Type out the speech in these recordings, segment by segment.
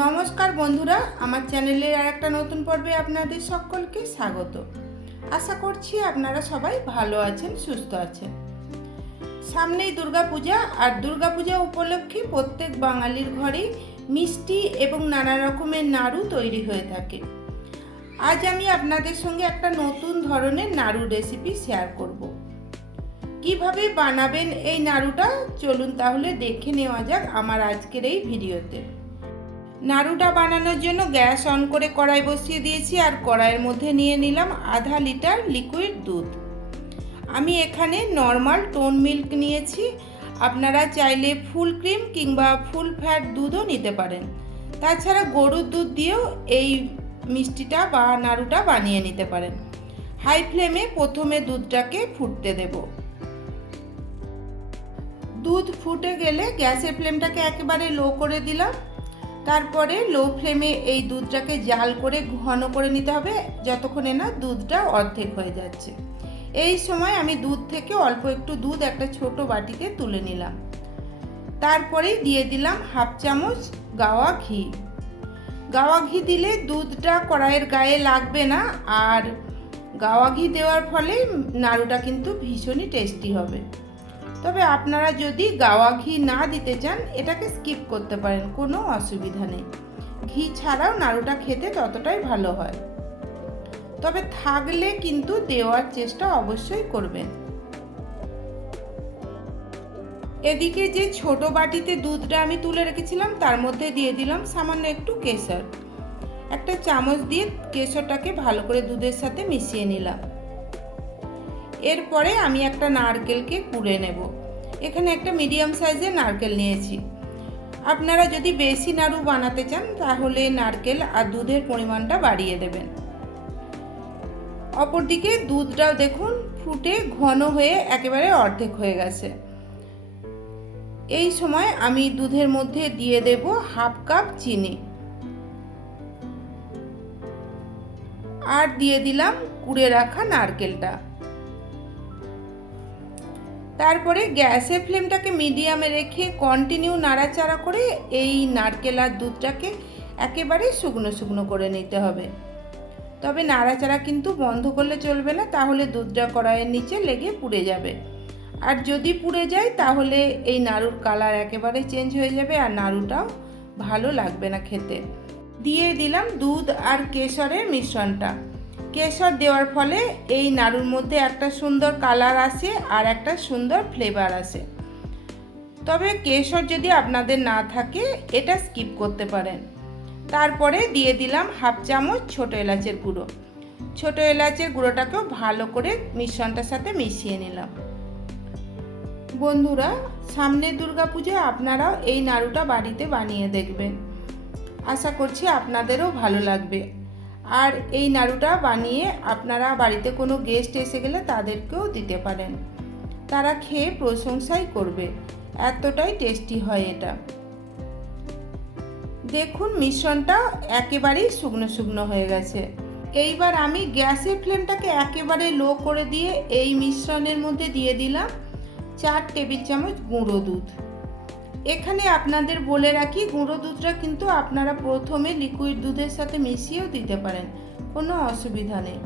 নমস্কার বন্ধুরা, আমার চ্যানেলের আর একটা নতুন পর্বে আপনাদের সকলকে স্বাগত। আশা করছি আপনারা সবাই ভালো আছেন, সুস্থ আছেন। সামনেই দুর্গাপূজা, আর দুর্গাপূজা উপলক্ষে প্রত্যেক বাঙালির ঘরেই মিষ্টি এবং নানা রকমের নাড়ু তৈরি হয়ে থাকে। আজ আমি আপনাদের সঙ্গে একটা নতুন ধরনের নাড়ু রেসিপি শেয়ার করব। কিভাবে বানাবেন এই নাড়ুটা, চলুন তাহলে দেখে নেওয়া যাক আমার আজকের এই ভিডিওতে। নাড়ুটা বানানোর জন্য গ্যাস অন করে কড়াই বসিয়ে দিয়েছি, আর কড়াইয়ের মধ্যে নিয়ে নিলাম আধা লিটার লিকুইড দুধ। আমি এখানে নর্মাল টোন মিল্ক নিয়েছি, আপনারা চাইলে ফুল ক্রিম কিংবা ফুল ফ্যাট দুধও নিতে পারেন। তাছাড়া গরুর দুধ দিয়েও এই মিষ্টিটা বা নাড়ুটা বানিয়ে নিতে পারেন। হাই ফ্লেমে প্রথমে দুধটাকে ফুটতে দেব। দুধ ফুটে গেলে গ্যাসের ফ্লেমটাকে একেবারে লো করে দিলাম। তারপরে লো ফ্লেমে এই দুধটাকে জাল করে ঘন করে নিতে হবে, যতক্ষণে না দুধটা অর্ধেক হয়ে যাচ্ছে। এই সময় আমি দুধ থেকে অল্প একটু দুধ একটা ছোট বাটিতে তুলে নিলাম। তারপরেই দিয়ে দিলাম হাফ চামচ গাওয়া ঘি। গাওয়া ঘি দিলে দুধটা কড়াইয়ের গায়ে লাগবে না, আর গাওয়া ঘি দেওয়ার ফলে নাড়ুটা কিন্তু ভীষণই টেস্টি হবে। তবে আপনারা যদি গাওয়া ঘি না দিতে চান, এটাকে স্কিপ করতে পারেন, কোনো অসুবিধা নেই। ঘি ছাড়াও নাড়ুটা খেতে ততটাই ভালো হয়, তবে থাকলে কিন্তু দেওয়ার চেষ্টা অবশ্যই করবেন। এদিকে যে ছোট বাটিতে দুধটা আমি তুলে রেখেছিলাম, তার মধ্যে দিয়ে দিলাম সামান্য একটু কেশর। একটা চামচ দিয়ে কেশরটাকে ভালো করে দুধের সাথে মিশিয়ে নিলাম। এরপরে আমি একটা নারকেলকে কুড়ে নেব। এখানে একটা মিডিয়াম সাইজের নারকেল নিয়েছি। আপনারা যদি বেশি নাড়ু বানাতে চান, তাহলে নারকেল আর দুধের পরিমাণটা বাড়িয়ে দেবেন। অপরদিকে দুধটাও দেখুন ফুটে ঘন হয়ে একেবারে অর্ধেক হয়ে গেছে। এই সময় আমি দুধের মধ্যে দিয়ে দেব হাফ কাপ চিনি, আর দিয়ে দিলাম কুড়ে রাখা নারকেলটা। তারপরে গ্যাসের ফ্লেমটাকে মিডিয়ামে রেখে কন্টিনিউ নাড়াচাড়া করে এই নারকেল আর দুধটাকে একেবারে শুকনো শুকনো করে নিতে হবে। তবে নাড়াচাড়া কিন্তু বন্ধ করলে চলবে না, তাহলে দুধটা কড়াইয়ের নিচে লেগে পুড়ে যাবে। আর যদি পুড়ে যায় তাহলে এই নাড়ুর কালার একেবারে চেঞ্জ হয়ে যাবে, আর নাড়ুটাও ভালো লাগবে না খেতে। দিয়ে দিলাম দুধ আর কেশরের মিশ্রণটা। কেশর দেওয়ার ফলে এই নাড়ুর মধ্যে একটা সুন্দর কালার আসে আর একটা সুন্দর ফ্লেভার আসে। তবে কেশর যদি আপনাদের না থাকে, এটা স্কিপ করতে পারেন। তারপরে দিয়ে দিলাম হাফ চামচ ছোট এলাচের গুঁড়ো। ছোট এলাচের গুঁড়োটাকেও ভালো করে মিশ্রণটার সাথে মিশিয়ে নিলাম। বন্ধুরা, সামনে দুর্গাপূজা, আপনারাও এই নাড়ুটা বাড়িতে বানিয়ে দেখবেন। আশা করছি আপনাদেরও ভালো লাগবে। আর এই নাড়ুটা বানিয়ে আপনারা বাড়িতে কোনো গেস্ট এসে গেলে তাদেরকেও দিতে পারেন, তারা খেয়ে প্রশংসাই করবে, এতটাই টেস্টি হয় এটা। দেখুন মিশ্রণটা একেবারেই শুকনো শুকনো হয়ে গেছে। এইবার আমি গ্যাসের ফ্লেমটাকে একেবারে লো করে দিয়ে এই মিশ্রণের মধ্যে দিয়ে দিলাম 4 টেবিল চামচ গুঁড়ো দুধ। এখানে আপনাদের বলে রাখি, গুঁড়ো দুধটা কিন্তু আপনারা প্রথমে লিকুইড দুধের সাথে মিশিয়েও দিতে পারেন, কোনো অসুবিধা নেই।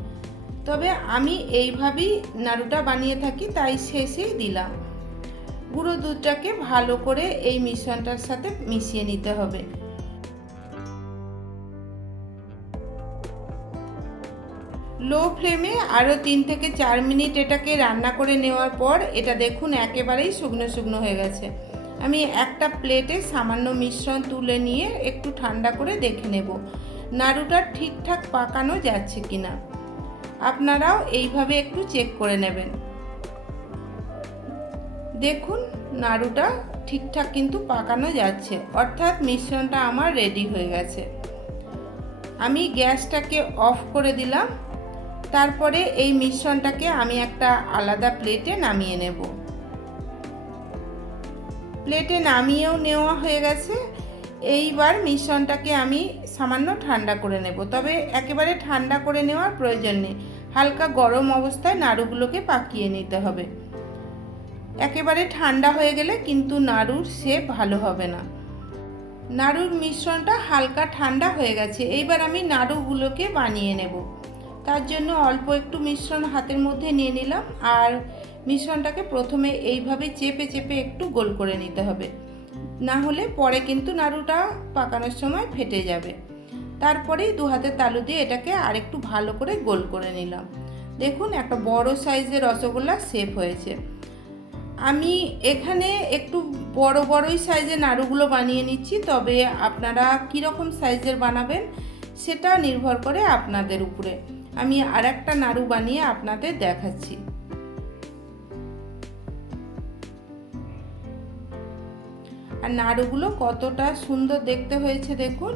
তবে আমি এইভাবেই নাড়ুটা বানিয়ে থাকি, তাই শেষেই দিলাম। গুঁড়ো দুধটাকে ভালো করে এই মিশ্রণটার সাথে মিশিয়ে নিতে হবে। লো ফ্লেমে আরও 3 থেকে 4 মিনিট এটাকে রান্না করে নেওয়ার পর এটা দেখুন একেবারেই শুকনো শুকনো হয়ে গেছে। আমি একটা প্লেটে সামান্য মিশ্রণ তুলে নিয়ে একটু ঠান্ডা করে দেখে নেব নাড়ুটা ঠিকঠাক পাকানো যাচ্ছে কিনা। আপনারাও এইভাবে একটু চেক করে নেবেন। দেখুন নাড়ুটা ঠিকঠাক কিন্তু পাকানো যাচ্ছে, অর্থাৎ মিশ্রণটা আমার রেডি হয়ে গেছে। আমি গ্যাসটাকে অফ করে দিলাম। তারপরে এই মিশ্রণটাকে আমি একটা আলাদা প্লেটে নামিয়ে নেব। প্লেটে নামিয়েও নেওয়া হয়ে গেছে। এইবার মিশ্রণটাকে আমি সামান্য ঠান্ডা করে নেব, তবে একেবারে ঠান্ডা করে নেওয়ার প্রয়োজন নেই, হালকা গরম অবস্থায় নাড়ুগুলোকে পাকিয়ে নিতে হবে। একেবারে ঠান্ডা হয়ে গেলে কিন্তু নাড়ুর শেপ ভালো হবে না। নাড়ুর মিশ্রণটা হালকা ঠান্ডা হয়ে গেছে। এইবার আমি নাড়ুগুলোকে বানিয়ে নেব। তার জন্য অল্প একটু মিশ্রণ হাতের মধ্যে নিয়ে নিলাম, আর মিশ্রণটাকে প্রথমে এইভাবে চেপে চেপে একটু গোল করে নিতে হবে, না হলে পরে কিন্তু নাড়ুটা পাকানোর সময় ফেটে যাবে। তারপরেই দু হাতের তালু দিয়ে এটাকে আরেকটু ভালো করে গোল করে নিলাম। দেখুন একটা বড় সাইজের রসগোল্লা শেপ হয়েছে। আমি এখানে একটু বড়ই সাইজের নাড়ুগুলো বানিয়ে নিচ্ছি, তবে আপনারা কীরকম সাইজের বানাবেন সেটা নির্ভর করে আপনাদের উপরে। আমি আরেকটা নাড়ু বানিয়ে আপনাদের দেখাচ্ছি। আর নাড়ুগুলো কতটা সুন্দর দেখতে হয়েছে দেখুন।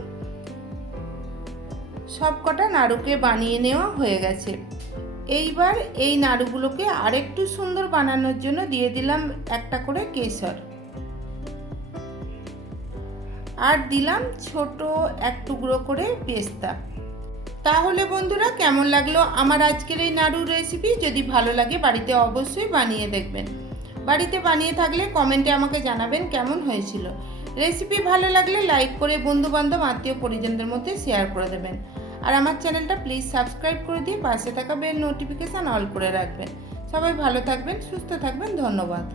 সব কটা নাড়ুকে বানিয়ে নেওয়া হয়ে গেছে। এইবার এই নাড়ুগুলোকে আরেকটু সুন্দর বানানোর জন্য দিয়ে দিলাম একটা করে কেশর, আর দিলাম ছোট এক টুকরো করে পেস্তা। তাহলে বন্ধুরা, কেমন লাগলো আমার আজকের এই নাড়ুর রেসিপি? যদি ভালো লাগে বাড়িতে অবশ্যই বানিয়ে দেখবেন। বাড়িতে বানিয়ে থাকলে কমেন্টে আমাকে জানাবেন কেমন হয়েছিল। রেসিপি ভালো লাগলে লাইক করে বন্ধুবান্ধব আত্মীয় পরিজনদের মধ্যে শেয়ার করে দেবেন। আর আমার চ্যানেলটা প্লিজ সাবস্ক্রাইব করে দিয়ে পাশে থাকা বেল নোটিফিকেশান অল করে রাখবেন। সবাই ভালো থাকবেন, সুস্থ থাকবেন। ধন্যবাদ।